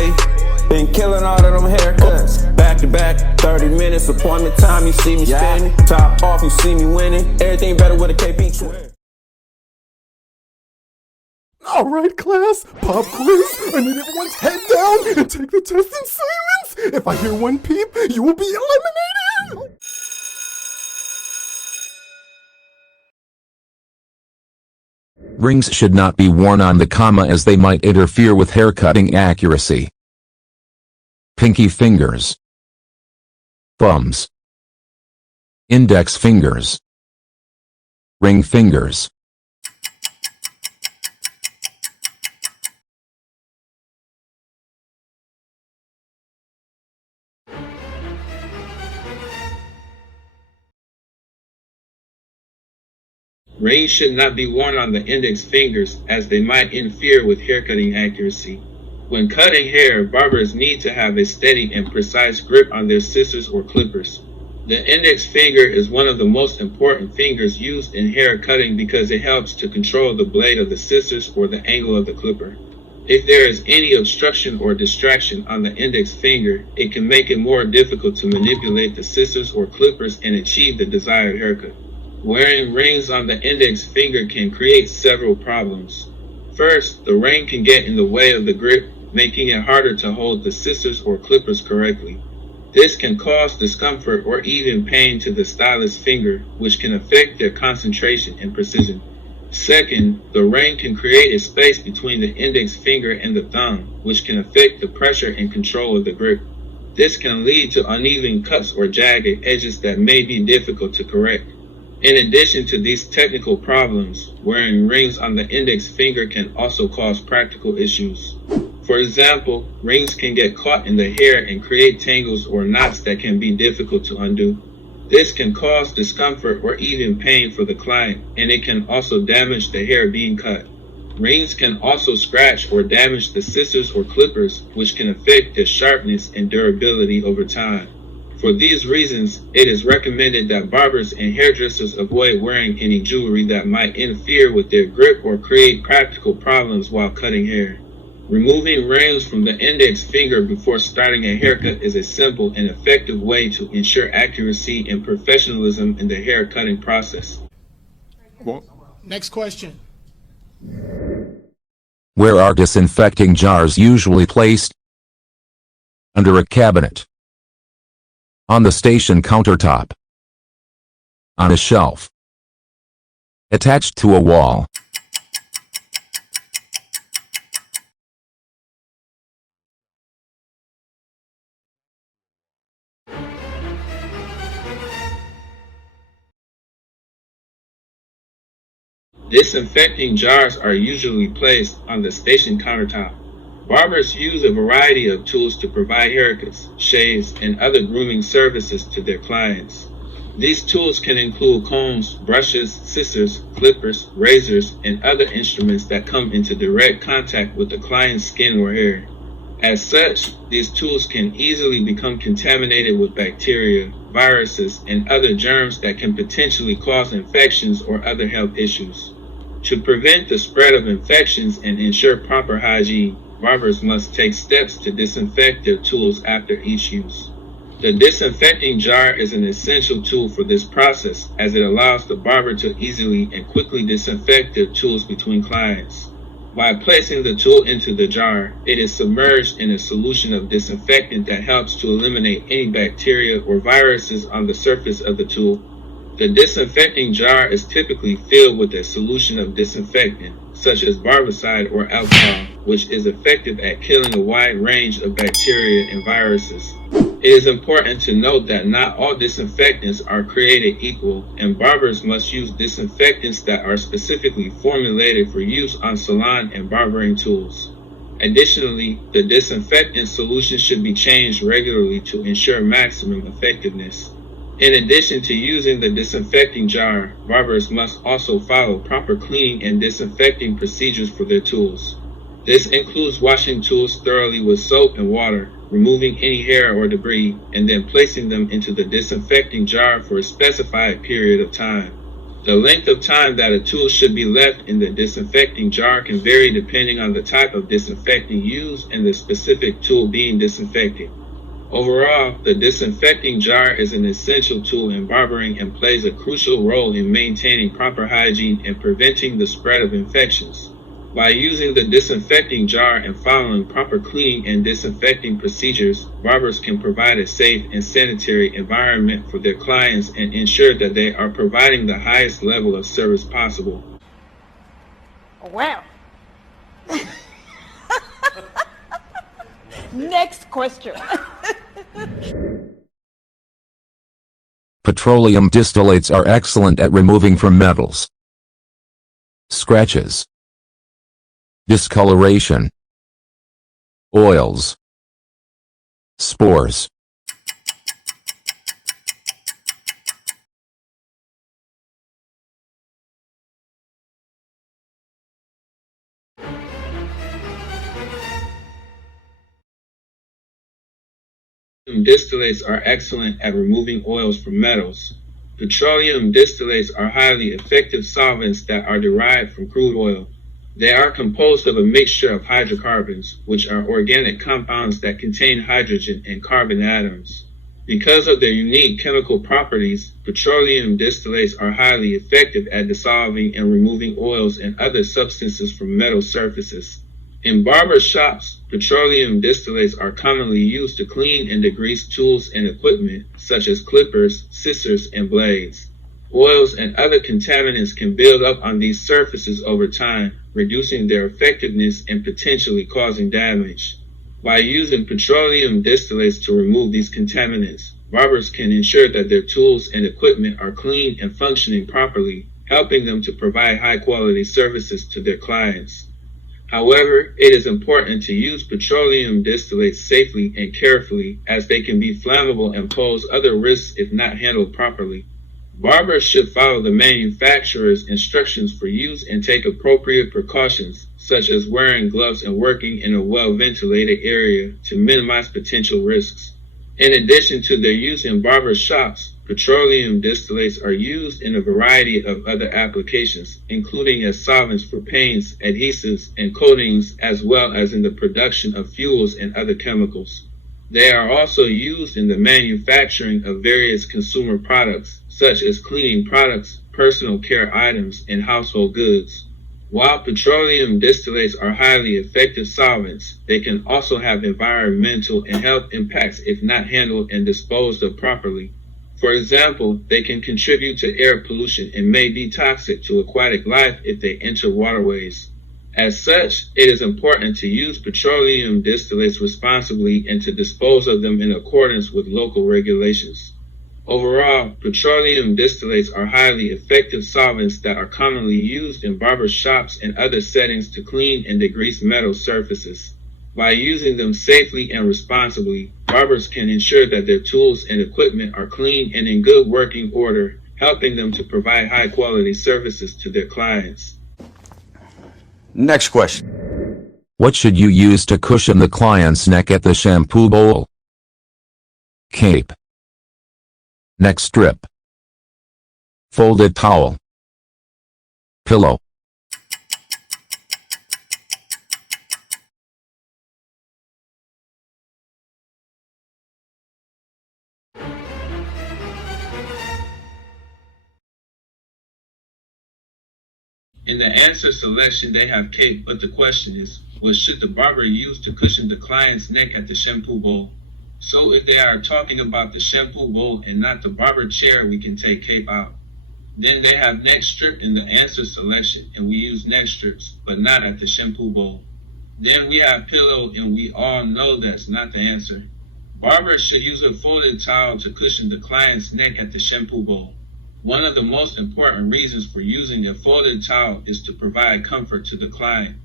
boy. Been killing all of them haircuts. Back to back, 30 minutes, appointment time, you see me spinning. Top off, you see me winning. Everything better with a KP twin. Alright, class, pop quiz. I need everyone's head down and take the test in silence. If I hear one peep, you will be eliminated. Rings should not be worn on the comma as they might interfere with haircutting accuracy. Pinky fingers, thumbs, index fingers, ring fingers. Rings should not be worn on the index fingers as they might interfere with haircutting accuracy. When cutting hair, barbers need to have a steady and precise grip on their scissors or clippers. The index finger is one of the most important fingers used in hair cutting because it helps to control the blade of the scissors or the angle of the clipper. If there is any obstruction or distraction on the index finger, it can make it more difficult to manipulate the scissors or clippers and achieve the desired haircut. Wearing rings on the index finger can create several problems. First, the ring can get in the way of the grip, making it harder to hold the scissors or clippers correctly. This can cause discomfort or even pain to the stylist's finger, which can affect their concentration and precision. Second, the ring can create a space between the index finger and the thumb, which can affect the pressure and control of the grip. This can lead to uneven cuts or jagged edges that may be difficult to correct. In addition to these technical problems, wearing rings on the index finger can also cause practical issues. For example, rings can get caught in the hair and create tangles or knots that can be difficult to undo. This can cause discomfort or even pain for the client, and it can also damage the hair being cut. Rings can also scratch or damage the scissors or clippers, which can affect their sharpness and durability over time. For these reasons, it is recommended that barbers and hairdressers avoid wearing any jewelry that might interfere with their grip or create practical problems while cutting hair. Removing rings from the index finger before starting a haircut is a simple and effective way to ensure accuracy and professionalism in the hair cutting process. Next question. Where are disinfecting jars usually placed? Under a cabinet. On the station countertop. On a shelf. Attached to a wall. Disinfecting jars are usually placed on the station countertop. Barbers use a variety of tools to provide haircuts, shaves, and other grooming services to their clients. These tools can include combs, brushes, scissors, clippers, razors, and other instruments that come into direct contact with the client's skin or hair. As such, these tools can easily become contaminated with bacteria, viruses, and other germs that can potentially cause infections or other health issues. To prevent the spread of infections and ensure proper hygiene, barbers must take steps to disinfect their tools after each use. The disinfecting jar is an essential tool for this process as it allows the barber to easily and quickly disinfect their tools between clients. By placing the tool into the jar, it is submerged in a solution of disinfectant that helps to eliminate any bacteria or viruses on the surface of the tool. The disinfecting jar is typically filled with a solution of disinfectant, such as barbicide or alcohol, which is effective at killing a wide range of bacteria and viruses. It is important to note that not all disinfectants are created equal, and barbers must use disinfectants that are specifically formulated for use on salon and barbering tools. Additionally, the disinfectant solution should be changed regularly to ensure maximum effectiveness. In addition to using the disinfecting jar, barbers must also follow proper cleaning and disinfecting procedures for their tools. This includes washing tools thoroughly with soap and water, removing any hair or debris, and then placing them into the disinfecting jar for a specified period of time. The length of time that a tool should be left in the disinfecting jar can vary depending on the type of disinfectant used and the specific tool being disinfected. Overall, the disinfecting jar is an essential tool in barbering and plays a crucial role in maintaining proper hygiene and preventing the spread of infections. By using the disinfecting jar and following proper cleaning and disinfecting procedures, barbers can provide a safe and sanitary environment for their clients and ensure that they are providing the highest level of service possible. Wow. Next question. Petroleum distillates are excellent at removing from metals, scratches, discoloration, oils, spores. Distillates are excellent at removing oils from metals. Petroleum distillates are highly effective solvents that are derived from crude oil. They are composed of a mixture of hydrocarbons, which are organic compounds that contain hydrogen and carbon atoms. Because of their unique chemical properties, petroleum distillates are highly effective at dissolving and removing oils and other substances from metal surfaces. In barber shops, petroleum distillates are commonly used to clean and degrease tools and equipment, such as clippers, scissors, and blades. Oils and other contaminants can build up on these surfaces over time, reducing their effectiveness and potentially causing damage. By using petroleum distillates to remove these contaminants, barbers can ensure that their tools and equipment are clean and functioning properly, helping them to provide high-quality services to their clients. However, it is important to use petroleum distillates safely and carefully, as they can be flammable and pose other risks if not handled properly. Barbers should follow the manufacturer's instructions for use and take appropriate precautions, such as wearing gloves and working in a well-ventilated area to minimize potential risks. In addition to their use in barber shops, petroleum distillates are used in a variety of other applications, including as solvents for paints, adhesives, and coatings, as well as in the production of fuels and other chemicals. They are also used in the manufacturing of various consumer products, such as cleaning products, personal care items, and household goods. While petroleum distillates are highly effective solvents, they can also have environmental and health impacts if not handled and disposed of properly. For example, they can contribute to air pollution and may be toxic to aquatic life if they enter waterways. As such, it is important to use petroleum distillates responsibly and to dispose of them in accordance with local regulations. Overall, petroleum distillates are highly effective solvents that are commonly used in barber shops and other settings to clean and degrease metal surfaces. By using them safely and responsibly, barbers can ensure that their tools and equipment are clean and in good working order, helping them to provide high-quality services to their clients. Next question. What should you use to cushion the client's neck at the shampoo bowl? Cape, neck strip, folded towel, pillow. In the answer selection, they have cape, but the question is, what should the barber use to cushion the client's neck at the shampoo bowl? So if they are talking about the shampoo bowl and not the barber chair, we can take cape out. Then they have neck strip in the answer selection, and we use neck strips, but not at the shampoo bowl. Then we have pillow, and we all know that's not the answer. Barbers should use a folded towel to cushion the client's neck at the shampoo bowl. One of the most important reasons for using a folded towel is to provide comfort to the client.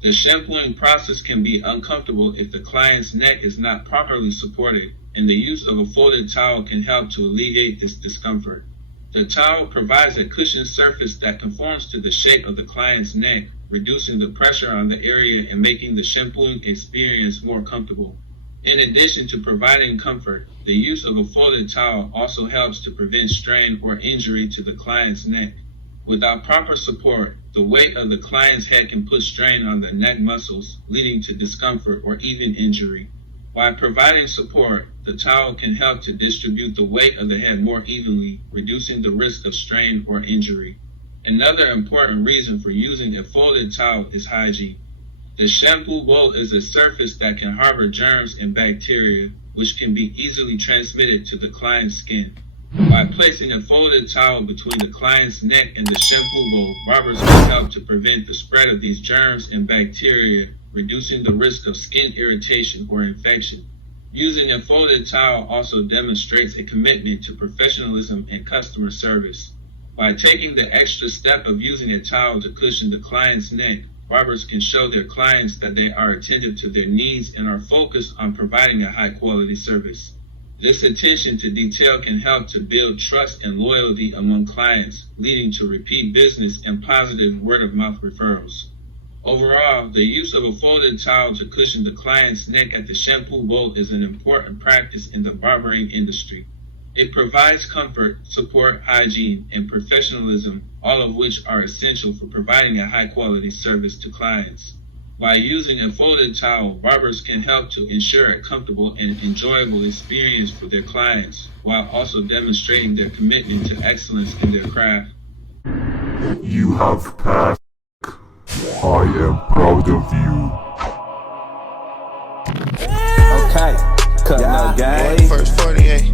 The shampooing process can be uncomfortable if the client's neck is not properly supported, and the use of a folded towel can help to alleviate this discomfort. The towel provides a cushioned surface that conforms to the shape of the client's neck, reducing the pressure on the area and making the shampooing experience more comfortable. In addition to providing comfort, the use of a folded towel also helps to prevent strain or injury to the client's neck. Without proper support, the weight of the client's head can put strain on the neck muscles, leading to discomfort or even injury. By providing support, the towel can help to distribute the weight of the head more evenly, reducing the risk of strain or injury. Another important reason for using a folded towel is hygiene. The shampoo bowl is a surface that can harbor germs and bacteria, which can be easily transmitted to the client's skin. By placing a folded towel between the client's neck and the shampoo bowl, barbers can help to prevent the spread of these germs and bacteria, reducing the risk of skin irritation or infection. Using a folded towel also demonstrates a commitment to professionalism and customer service. By taking the extra step of using a towel to cushion the client's neck, barbers can show their clients that they are attentive to their needs and are focused on providing a high-quality service. This attention to detail can help to build trust and loyalty among clients, leading to repeat business and positive word-of-mouth referrals. Overall, the use of a folded towel to cushion the client's neck at the shampoo bowl is an important practice in the barbering industry. It provides comfort, support, hygiene, and professionalism, all of which are essential for providing a high-quality service to clients. By using a folded towel, barbers can help to ensure a comfortable and enjoyable experience for their clients, while also demonstrating their commitment to excellence in their craft. You have passed. I am proud of you. Okay, cutting up gang. First 48.